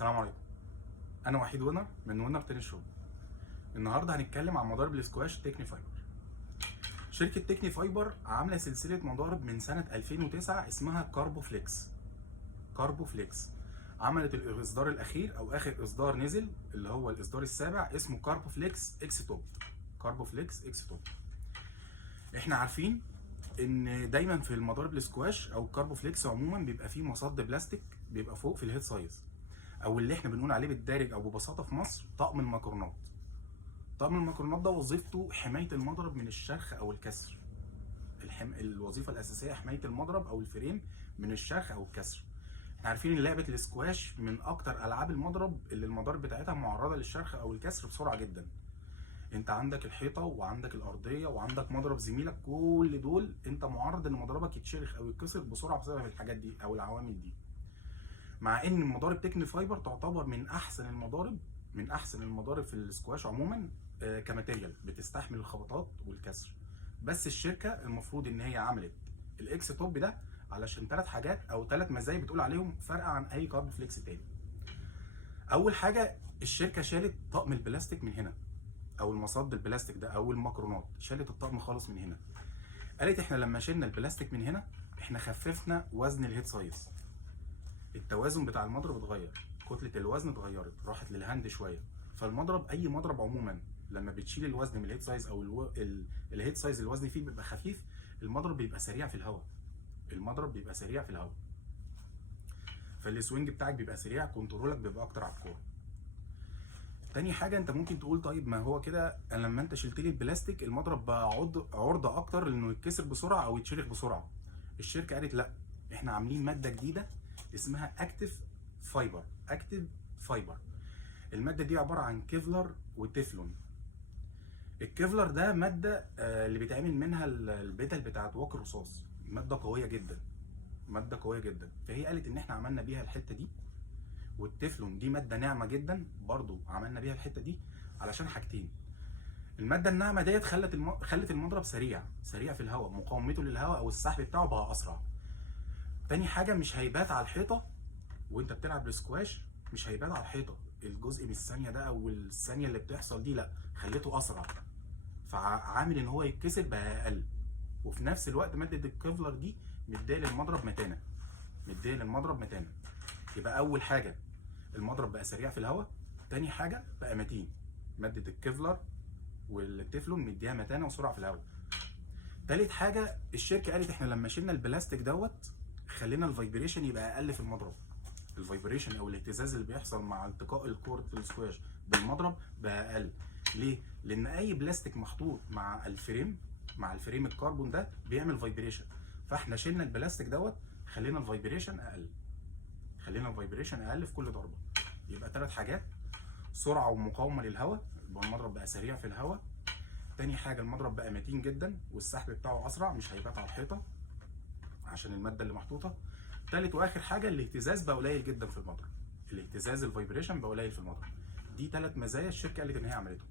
السلام عليكم. انا وحيد وينر من وينر تنس شو. النهارده هنتكلم عن مضارب الاسكواش تكني فايبر. شركه تكني فايبر عامله سلسله مضارب من سنه 2009 اسمها كاربو فليكس. كاربو فليكس عملت الاصدار الاخير او اخر اصدار نزل اللي هو الاصدار السابع اسمه كاربو فليكس اكس توب. كاربو فليكس اكس توب. احنا عارفين ان دايما في المضارب الاسكواش او الكاربو فليكس عموما بيبقى فيه مصد بلاستيك بيبقى فوق في الهيد سايز، او اللي احنا بنقول عليه بالدارج او ببساطه في مصر طقم المقرونات. طقم المقرونات ده وظيفته حمايه المضرب من الشرخ او الكسر. الوظيفه الاساسيه حمايه المضرب او الفريم من الشرخ او الكسر. احنا عارفين ان لعبه الاسكواش من اكتر العاب المضرب اللي المضارب بتاعتها معرضه للشرخ او الكسر بسرعه جدا. انت عندك الحيطه وعندك الارضيه وعندك مضرب زميلك، كل دول انت معرض ان مضربك يتشرخ او يتكسر بسرعه بسبب الحاجات دي او العوامل دي. مع ان مضارب تكني فايبر تعتبر من احسن المضارب في السكواش عموما كماتيريال، بتستحمل الخبطات والكسر. بس الشركه المفروض ان هي عملت الاكس توب ده علشان ثلاث حاجات او ثلاث مزايا بتقول عليهم فرق عن اي كارب فليكس تاني. اول حاجه الشركه شالت طقم البلاستيك من هنا، او المصد البلاستيك ده او المقرونات، شالت الطقم خالص من هنا. قالت احنا لما شلنا البلاستيك من هنا احنا خففنا وزن الهيد سايز. التوازن بتاع المضرب اتغير، كتله الوزن اتغيرت، راحت للهاند شويه. فالمضرب اي مضرب عموما لما بتشيل الوزن من الهيد سايز او الهيد سايز الوزن فيه بيبقى خفيف، المضرب بيبقى سريع في الهواء. فالسوينج بتاعك بيبقى سريع، كنترولك بيبقى اكتر على الكوره. تاني حاجه انت ممكن تقول طيب ما هو كده انا لما انت شلت لي البلاستيك المضرب بقى عرضه اكتر لانه يتكسر بسرعه او يتشرخ بسرعه. الشركه قالت لا، احنا عاملين ماده جديده اسمها اكتف فايبر. الماده دي عباره عن كيفلر وتeflon. الكيفلر ده ماده اللي بيتعمل منها البدل بتاعت واقي الرصاص، ماده قويه جدا. فهي قالت ان احنا عملنا بيها الحته دي. والتeflon دي ماده ناعمه جدا برضو عملنا بيها الحته دي علشان حاجتين. الماده الناعمه ديت خلت المضرب سريع في الهواء، مقاومته للهواء او السحب بتاعه بقى اسرع. تاني حاجه مش هيبات على الحيطه وانت بتلعب السكواش، مش هيبان على الحيطه الجزء من الثانيه ده او الثانيه اللي بتحصل دي، لا خليته اسرع، فعامل ان هو يتكسر بقى اقل. وفي نفس الوقت ماده الكيفلر دي مديه للمضرب متانه. يبقى اول حاجه المضرب بقى سريع في الهواء، تاني حاجه بقى متين. ماده الكيفلر والتeflon مديها متانه وسرعه في الهواء. تالت حاجه الشركه قالت احنا لما شلنا البلاستيك دوت خلينا الفايبريشن يبقى اقل في المضرب. الفايبريشن او الاهتزاز اللي بيحصل مع التقاء الكورة السكواش بالمضرب بقى اقل. ليه؟ لان اي بلاستيك محطوط مع الفريم الكربون ده بيعمل فايبريشن، فاحنا شلنا البلاستيك دوت خلينا الفايبريشن اقل في كل ضربه. يبقى ثلاث حاجات: سرعه ومقاومه للهواء، يبقى المضرب بقى سريع في الهواء. تاني حاجه المضرب بقى متين جدا والسحب بتاعه اسرع، مش هيبات على الحيطه عشان الماده اللي محطوطه. تالت واخر حاجه الاهتزاز بقى قليل جدا في المضرب، الفايبريشن بقى قليل في المضرب. دي ثلاث مزايا الشركه قالت ان هي عملتهم.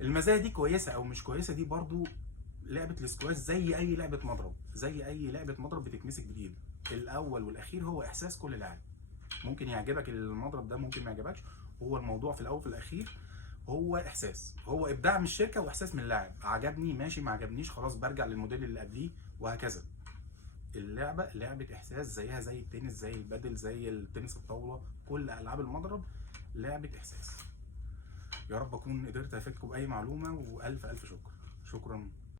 المزايا دي كويسه او مش كويسه دي برضو لعبه السكواش زي اي لعبه مضرب بتتمسك بالايد. الاول والاخير هو احساس كل لاعب. ممكن يعجبك المضرب ده ممكن ما يعجبكش، هو الموضوع في الاول وفي الاخير هو احساس، هو ابداع من الشركه واحساس من اللاعب. عجبني ماشي، ما عجبنيش خلاص برجع للموديل اللي قبليه وهكذا. اللعبه لعبه احساس، زيها زي التنس، زي البادل، زي التنس الطاوله، كل العاب المضرب لعبه احساس. يا رب اكون قدرت افيدكم باي معلومه، والف الف شكر.